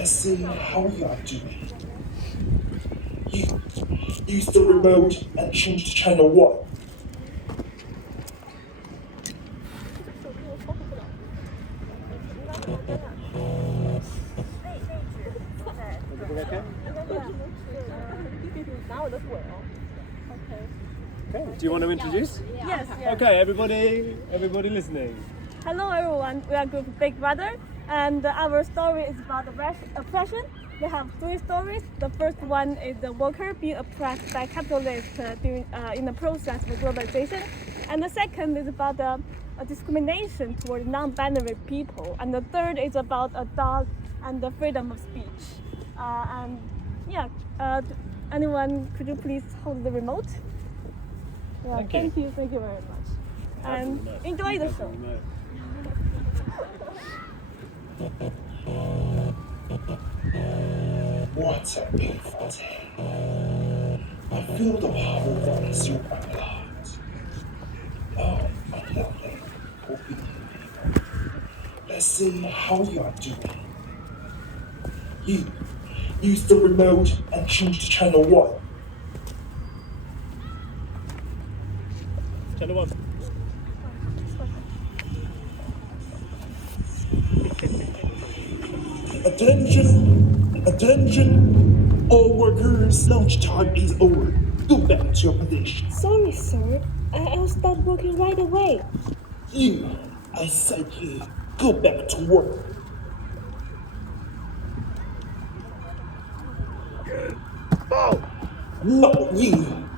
Let's see how you are doing. You use the remote and change to channel 1. Okay. Do you want to introduce? Yes. Okay, everybody listening. Hello everyone, we are Group Big Brother and our story is about oppression. We have 3 stories. The first one is the worker being oppressed by capitalists in the process of globalization. And the second is about discrimination toward non-binary people. And the third is about a dog and the freedom of speech. Anyone, could you please hold the remote? Yeah, thank you very much. And enjoy the show. What a beautiful day. I feel the power that is through my blood. Oh, my lovely, obedient people. Let's see how you are doing. You use the remote and change to channel 1. Channel 1. Attention! All workers, lunchtime is over. Go back to your position. Sorry, sir. I'll start working right away. You, I said you, go back to work. Oh! Not you.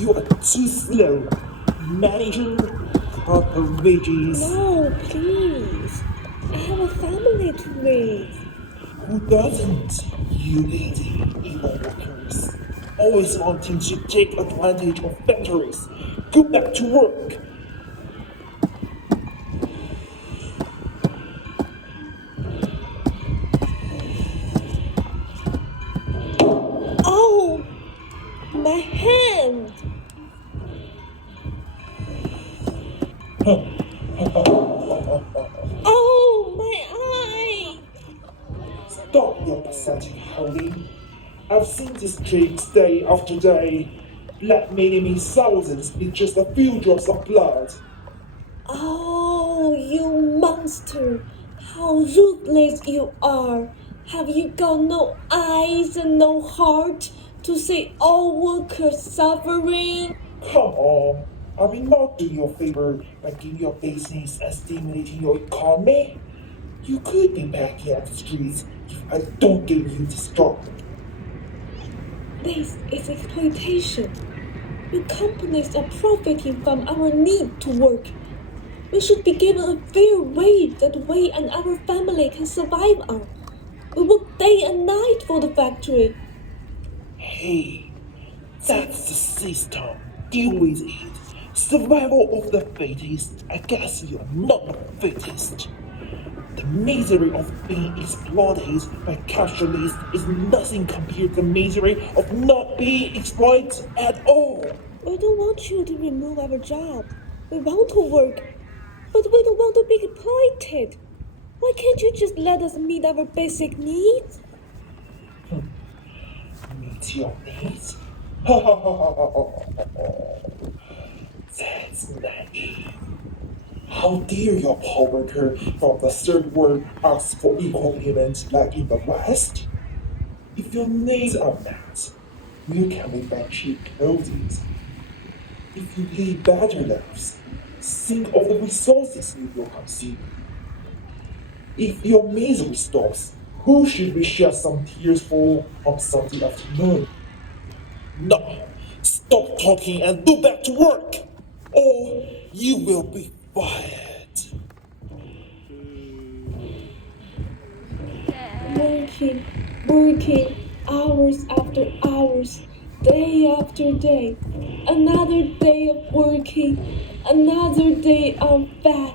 You are too slow. Manager, proper wages. No, please. I have a family to raise. Who doesn't? You lady, evil workers. Always wanting to take advantage of factories. Go back to work. Oh, my hand. Oh, my eye. Stop your pathetic howling. I've seen these tricks day after day. Blackmailing me thousands with just a few drops of blood. Oh, you monster. How ruthless you are. Have you got no eyes and no heart to see all workers suffering? Come on, are we not doing you a favor by giving your business and stimulating your economy? You could be back here at the streets if I don't give you this job. This is exploitation. Your companies are profiting from our need to work. We should be given a fair wage that we and our family can survive on. We work day and night for the factory. Hey, that's the system. Deal with it. Survival of the fittest. I guess you're not the fittest. The misery of being exploited by capitalists is nothing compared to the misery of not being exploited at all. We don't want you to remove our job. We want to work, but we don't want to be exploited. Why can't you just let us meet our basic needs? Meet your needs? That's naive. How dare your poor worker from the third world ask for equal payment like in the West? If your needs are met, you can buy back cheap clothes. If you lead better lives, think of the resources you will consume. If your misery stops, who should we shed some tears for on Sunday afternoon? No, stop talking and go back to work, or you will be fired. Working, hours after hours, day after day. Another day of working, another day of bad.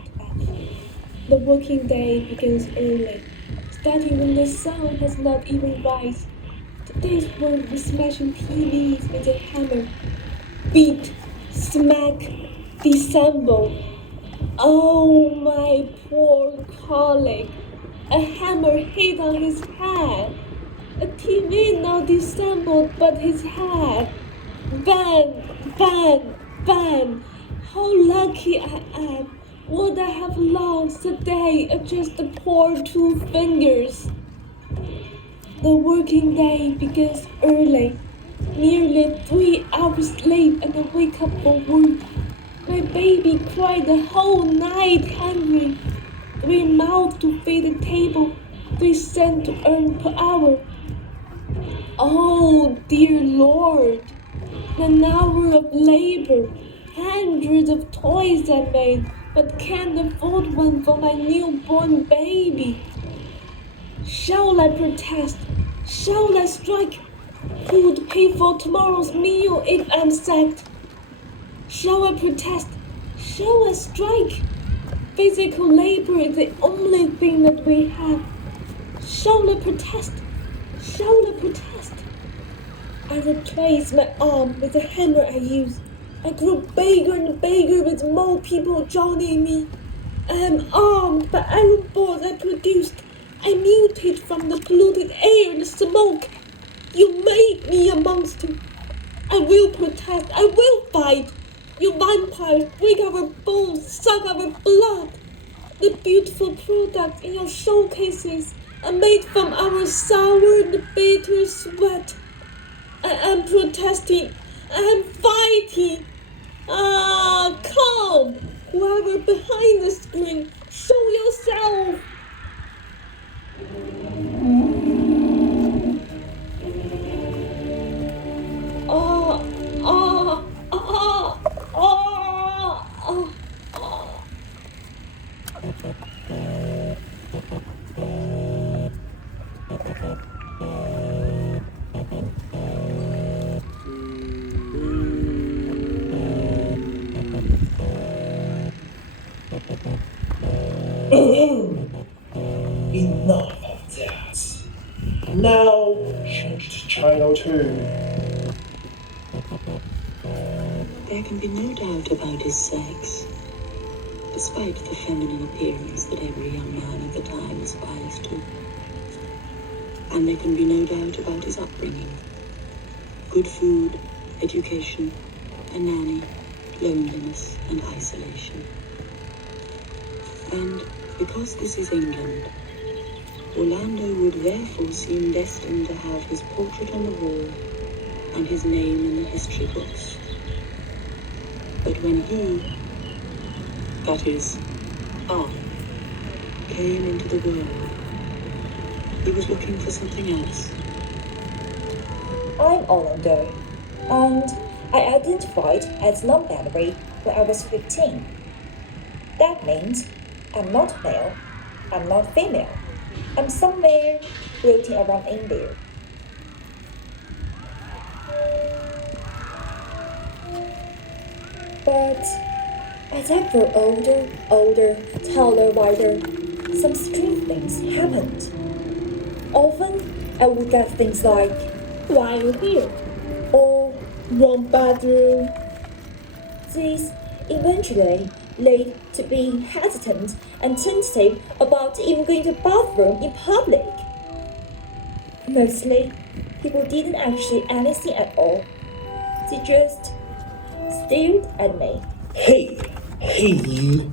The working day begins early, starting when the sun has not even risen. Today's work is smashing TVs with a hammer. Beat, smack, disassemble. Oh, my poor colleague. A hammer hit on his head. A TV not disassembled but his head. Bang, bang, bang. How lucky I am. Would I have lost today at just the poor 2 fingers? The working day begins early, nearly 3 hours late, and I wake up for work. My baby cried the whole night hungry. 3 mouths to feed the table, 3 cents to earn per hour. Oh, dear Lord, an hour of labor, hundreds of toys I made, but can't afford one for my newborn baby. Shall I protest? Shall I strike? Who would pay for tomorrow's meal if I'm sacked? Shall I protest? Shall I strike? Physical labor is the only thing that we have. Shall I protest? Shall I protest? As I place my arm with the hammer I use, I grow bigger and bigger with more people joining me. I am armed by iron balls I produced. I mutate from the polluted air and smoke. You made me a monster. I will protest. I will fight. You vampires break our bones, suck our blood. The beautiful products in your showcases are made from our sour and bitter sweat. I am protesting. I am fighting. Ah, come! Whoever behind the screen, show yourself! Ah, ah, ah, ah, ah, ah. Enough of that. Now, change to China 2. There can be no doubt about his sex, despite the feminine appearance that every young man of the time aspires to. And there can be no doubt about his upbringing. Good food, education, a nanny, loneliness and isolation. And because this is England, Orlando would therefore seem destined to have his portrait on the wall and his name in the history books. But when he, that is, came into the world, he was looking for something else. I'm Orlando, and I identified as non-binary when I was 15. That means I'm not male, I'm not female. I'm somewhere floating around in there. But as I grow older, taller, wider, some strange things happened. Often I would get things like, "Why are you here?" or "Wrong bathroom." These eventually led to being hesitant and tentative about even going to the bathroom in public. Mostly, people didn't actually anything at all. They just stared at me. Hey you.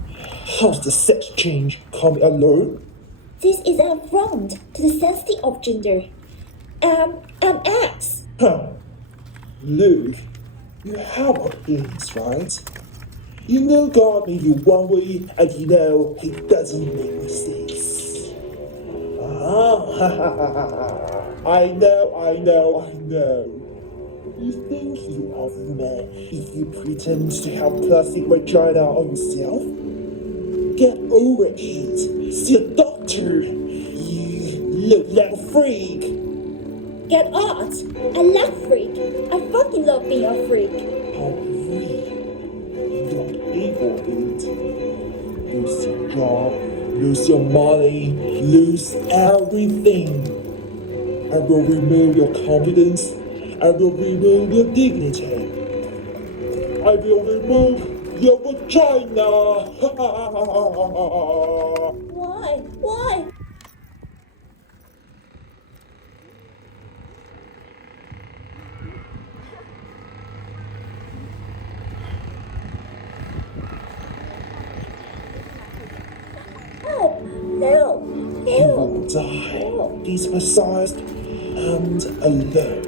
How's the sex change coming along? This is an affront to the sensitivity of gender. I'm X. Look, you have opinions, right? You know God made you one way, and you know He doesn't make mistakes. I know. You think you are woman if you pretend to have plastic vagina on yourself? Get over it. See a doctor. You look like a freak. Get out! I love freak. I fucking love being a freak. How free. Not able it. Lose your job, lose your money, lose everything. I will remove your confidence. I will remove your dignity. I will remove your vagina. Why? die, despised and alone.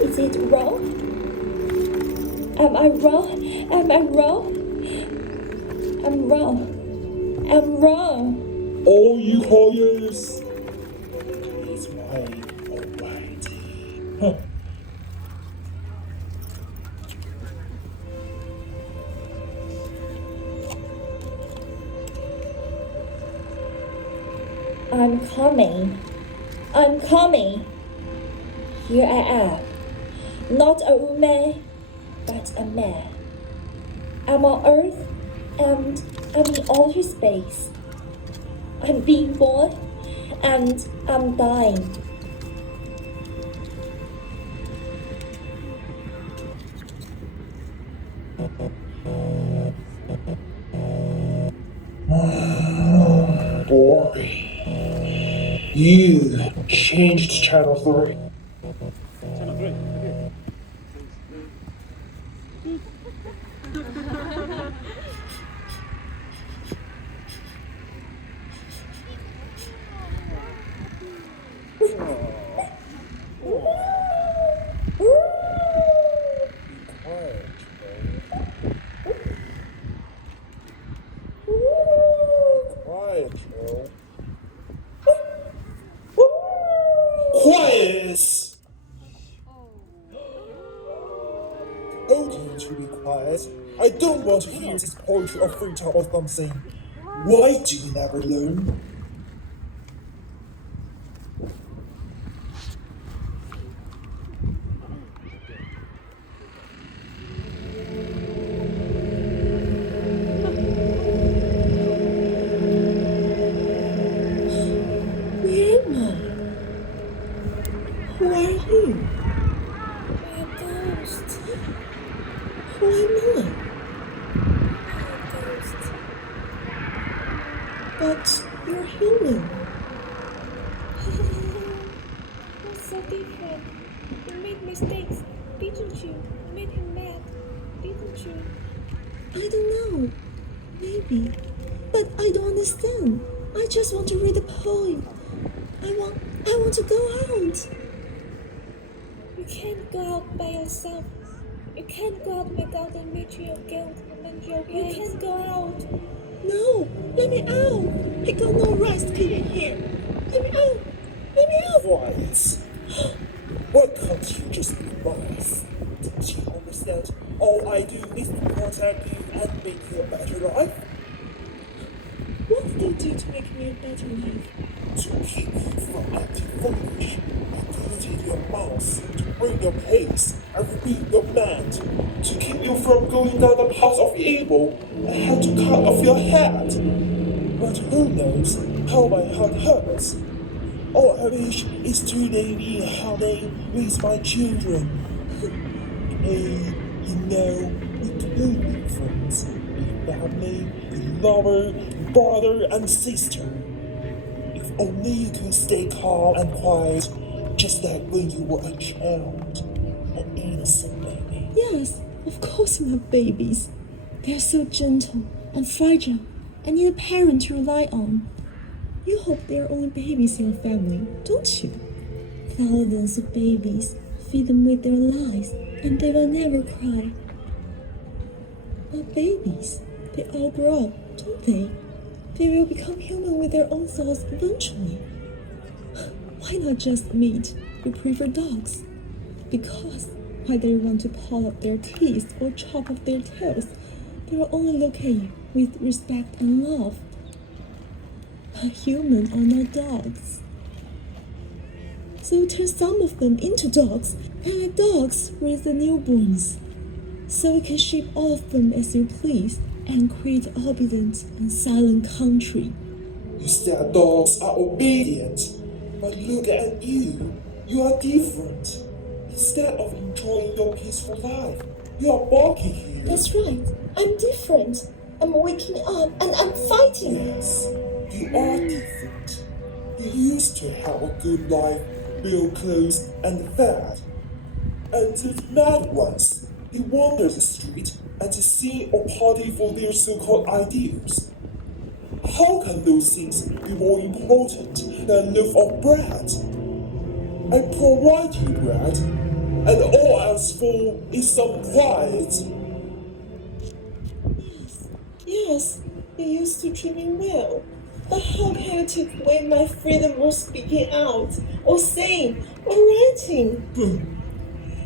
Is it wrong? Am I wrong? Am I wrong? I'm wrong. I'm wrong. All you lawyers, please wait, alrighty. Huh. I'm coming. I'm coming. Here I am. Not a woman, but a man. I'm on Earth, and I'm in outer space. I'm being born, and I'm dying. Boy, you changed Channel 3. Channel 3. Okay. Quiet, Joe. Quiet! Told you to be quiet. I don't want to hear this poetry of free time or something. Why do you never learn? Where am I? Who are you? I'm a ghost. Who am I? I'm a ghost. But you're human. You're so different. You made mistakes, didn't you? You made him mad, didn't you? I don't know. Maybe. But I don't understand. I just want to read a poem. I want to go out. You can't go out by yourself. You can't go out without admitting your guilt and your ways. You can't go out. No, let me out. I got no rights to be in here. Let me out. Let me out. Quiet. Why can't you just be nice? Don't you understand? All I do is to protect you and make you a better life. What did you do to make me a better life? To keep you from acting foolish. I polluted your mouth to bring your pace and rebuke your mind. To keep you from going down the path of evil, I had to cut off your head. But who knows how my heart hurts? All I wish is to name me honey with my children. Hey, you know, we could be friends. Be family, be lover, brother and sister. If only you could stay calm and quiet, just like when you were a child, an innocent baby. Yes, of course you have babies. They're so gentle and fragile and need a parent to rely on. You hope they are only babies in your family, don't you? Thousands of babies, feed them with their lies, and they will never cry. But babies, they all grow up, don't they? They will become human with their own thoughts eventually. Why not just meat? We prefer dogs. Because whether you want to pull up their teeth or chop off their tails, they will only look at you with respect and love. But humans are not dogs. So you turn some of them into dogs, and let dogs raise the newborns. So you can shape all of them as you please and create an obedient and silent country. You said dogs are obedient, but look at you. You are different. Instead of enjoying your peaceful life, you are barking here. That's right. I'm different. I'm waking up and I'm fighting. Yes, you are different. You used to have a good life, well clothed and fed. And the mad ones, they wander the street and to sing or party for their so-called ideals. How can those things be more important than a loaf of bread? I provide you bread, and all else for is some quiet. Yes, you used to treat me well. But how can you take away my freedom of speaking out, or saying, or writing?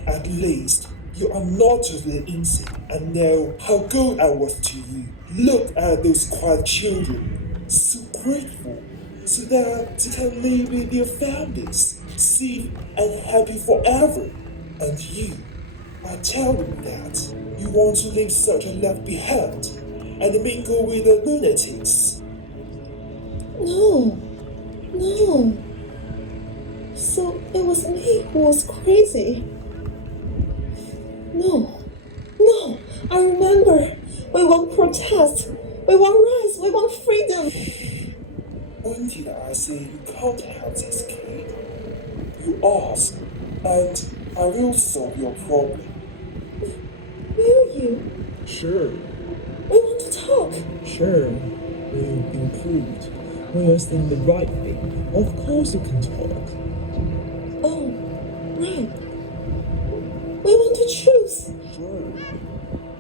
At least you are not totally insane and know how good I was to you. Look at those quiet children, so grateful, so that they can live with their families, safe and happy forever. And you are telling me that you want to leave such a life behind and mingle with the lunatics. No, no. So it was me who was crazy. No, no, I remember. We want protest. We want rights. We want freedom. When did I say you can't have this kid? You ask, and I will solve your problem. Will you? Sure, We want to talk. Sure, we've been proved. We are saying the right thing. Of course you can talk. Oh, right. We want to choose. sure.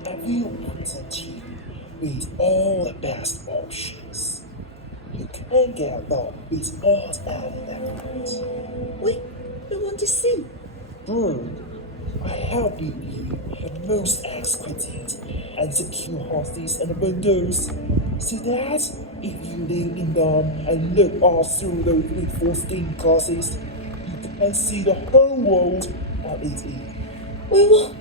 I will present you with all the best options. You can't get along with all the elements. We want to see. Sure, I have given you the most exquisite and secure houses and windows, so that if you live in them and look all through those beautiful stained glasses, you can see the whole world as it is. We want.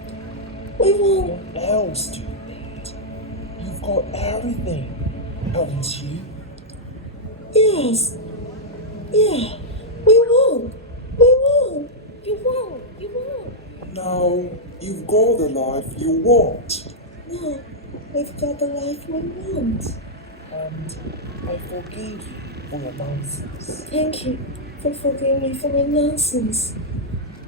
What else do you need? You've got everything, haven't you? Yes. Yeah. We want. We want. You won't. You won't. Now you've got the life you want, No, we've got the life we want. and I forgive you for your nonsense. Thank you for forgiving me for my nonsense.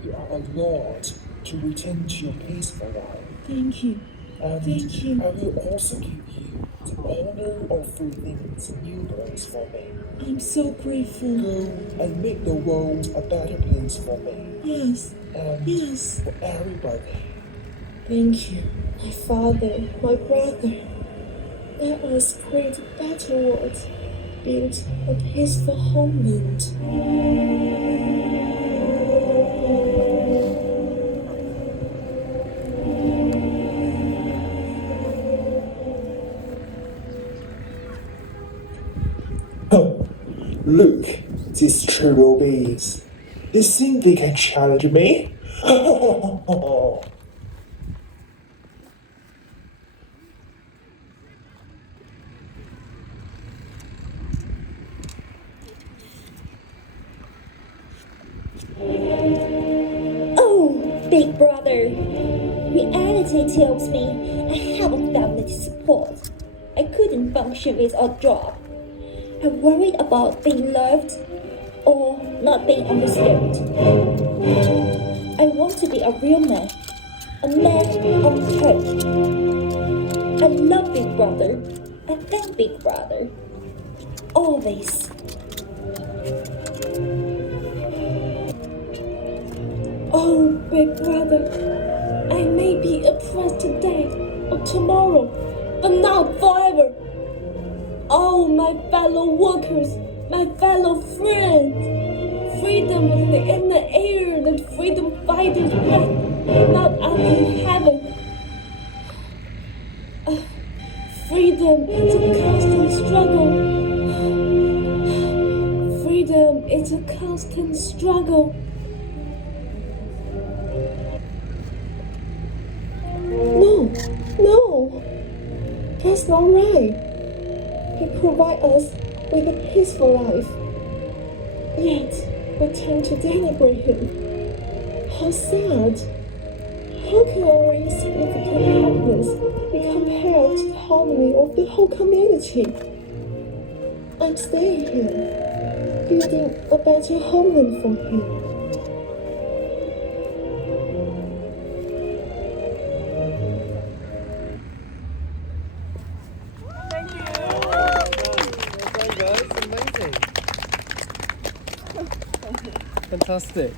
You are allowed to return to your peaceful life, Thank you. and Thank you. I will also give you the honor of free things newborns for me. I'm so grateful. Go and make the world a better place for me Yes. and Yes. for everybody. Thank you. My father, my brother. Let us create a better world. Build a peaceful homeland. Look, these cherubies. They think they can challenge me? Oh, big brother. Reality tells me I haven't family to support. I couldn't function without a job. I'm worried about being loved or not being understood. I want to be a real man, a man on earth. I love Big Brother. I thank Big Brother. Always. Oh, big brother. I may be oppressed today or tomorrow, but not forever. Oh, my fellow workers, my fellow friends. Freedom is in the air that freedom fighters breath, not up in heaven. Freedom is a constant struggle. Freedom is a constant struggle. No, no, that's not right. He provides us with a peaceful life. Yet, we turn to denigrate him. How sad. How can our insignificant happiness be compared to the harmony of the whole community? I'm staying here, building a better homeland for him. Thank you. amazing. Fantastic.